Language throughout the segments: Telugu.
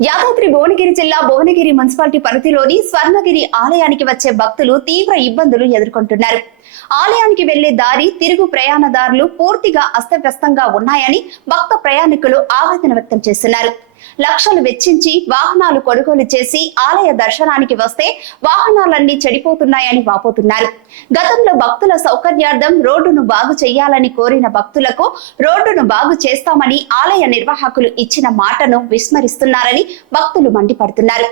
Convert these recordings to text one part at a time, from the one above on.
యాదాద్రి భువనగిరి జిల్లా భువనగిరి మున్సిపాలిటీ పరిధిలోని స్వర్ణగిరి ఆలయానికి వచ్చే భక్తులు తీవ్ర ఇబ్బందులు ఎదుర్కొంటున్నారు. ఆలయానికి వెళ్లే దారి, తిరుగు ప్రయాణదారులు పూర్తిగా అస్తవ్యస్తంగా ఉన్నాయని భక్త ప్రయాణికులు ఆవేదన వ్యక్తం చేస్తున్నారు. లక్షలు వెచ్చించి వాహనాలు కొనుగోలు చేసి ఆలయ దర్శనానికి వస్తే వాహనాలన్నీ చెడిపోతున్నాయని వాపోతున్నారు. గతంలో భక్తుల సౌకర్యార్థం రోడ్డును బాగు చేయాలని కోరిన భక్తులకు రోడ్డును బాగు చేస్తామని ఆలయ నిర్వాహకులు ఇచ్చిన మాటను విస్మరిస్తున్నారని భక్తులు మండిపడుతున్నారు.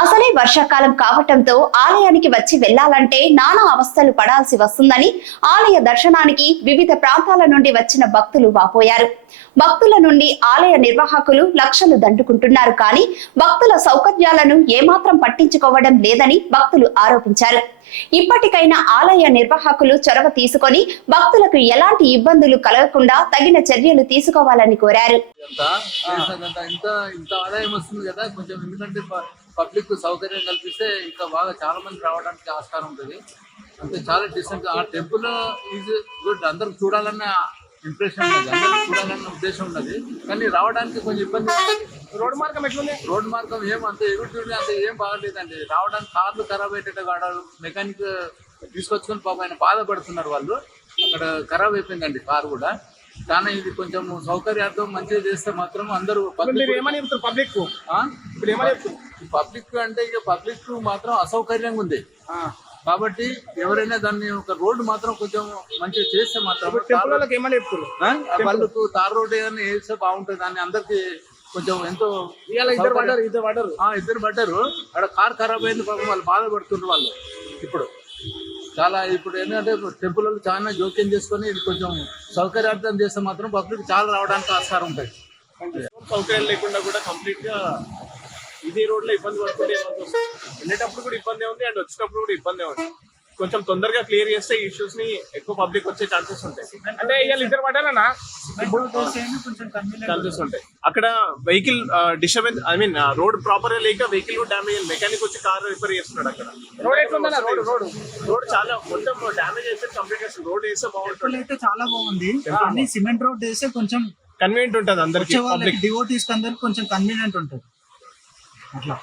అసలే వర్షాకాలం కావటంతో ఆలయానికి వచ్చి వెళ్లాలంటే నానా అవస్థలు పడాల్సి వస్తుందని ఆలయ దర్శనానికి వివిధ ప్రాంతాల నుండి వచ్చిన భక్తులు వాపోయారు. భక్తుల నుండి ఆలయ నిర్వాహకులు లక్షలు దండుకుంటున్నారు కానీ భక్తుల సౌకర్యాలను ఏమాత్రం పట్టించుకోవడం లేదని భక్తులు ఆరోపించారు. ఇప్పటికైనా ఆలయ నిర్వాహకులు చొరవ తీసుకొని భక్తులకు ఎలాంటి ఇబ్బందులు కలగకుండా తగిన చర్యలు తీసుకోవాలని కోరారు. పబ్లిక్ సౌకర్యం కల్పిస్తే ఇంకా బాగా చాలా మంది రావడానికి ఆస్కారం ఉంటుంది. అంటే చాలా డిస్టెన్స్ ఆ టెంపుల్ ఈజ్ గుడ్, అందరికి చూడాలన్న ఇంప్రెషన్ ఉన్నది, అందరికి చూడాలన్న ఉద్దేశం ఉన్నది. కానీ రావడానికి కొంచెం ఇబ్బంది. రోడ్ మార్గం ఎట్లుంది? రోడ్ మార్గం ఏం అంత ఎగురుతుంది, అంత ఏం బాగలేదండి. రావడానికి కార్లు ఖరాబ్ అయ్యేటట్టు కాడారు. మెకానిక్ తీసుకొచ్చుకొని పాపం ఆయన బాధపడుతున్నారు. వాళ్ళు అక్కడ ఖరాబ్ అయిపోయిందండి కారు కూడా. కానీ ఇది కొంచెం సౌకర్యార్థం మంచిగా చేస్తే మాత్రం అందరూ పబ్లిక్ అంటే ఇక పబ్లిక్ మాత్రం అసౌకర్యంగా ఉంది. కాబట్టి ఎవరైనా దాన్ని ఒక రోడ్డు మాత్రం కొంచెం మంచిగా చేస్తే మాత్రం వాళ్ళకు తార్ రోడ్ ఏదైనా వేస్తే బాగుంటుంది. దాన్ని అందరికి కొంచెం ఎంతో ఇద్దరు పడ్డారు. అక్కడ కార్ ఖరాబ్ అయింది, పాపం వాళ్ళు బాధపడుతున్నారు. వాళ్ళు ఇప్పుడు ఏంటంటే టెంపుల్ చాలా జోక్యం చేసుకొని ఇది కొంచెం సౌకర్యార్థం చేస్తే మాత్రం పబ్లిక్ చాలా రావడానికి ఆస్కారం ఉంటుంది. సౌకర్యాలు లేకుండా కూడా కంప్లీట్ గా ఇదే రోడ్ లో ఇబ్బంది పడుతుంటే వెళ్ళేటప్పుడు కూడా ఇబ్బంది ఉంది అండ్ వచ్చేటప్పుడు కూడా ఇబ్బంది ఉంది. కొంచెం తొందరగా క్లియర్ చేస్తే ఇష్యూస్ ని ఎక్కువ పబ్లిక్ వచ్చే ఛాన్సెస్ ఉంటాయి. అంటే ఇవాళ ఇద్దరు పడ్డారన్నా ఛాన్సెస్ ఉంటాయి. అక్కడ vehicle disturbance, I mean road proper గా లేక వెహికల్ కూడా డ్యామేజ్, మెకానిక్ వచ్చి కార్ రిపేర్ చేస్తున్నాడు. అక్కడ రోడ్ ఎట్లుందన్నా? రోడ్ చాలా మొత్తం డ్యామేజ్ అయిపోయింది. కంప్లీట్ గా రోడ్ వేస్తే బాగుంటుంది. అయితే చాలా బాగుంది. సిమెంట్ రోడ్ వేస్తే కొంచెం కన్వీనియంట్ ఉంటుంది అందరికి, డివోటీస్ అందరికి కొంచెం కన్వీనియంట్ ఉంటుంది అట్లా.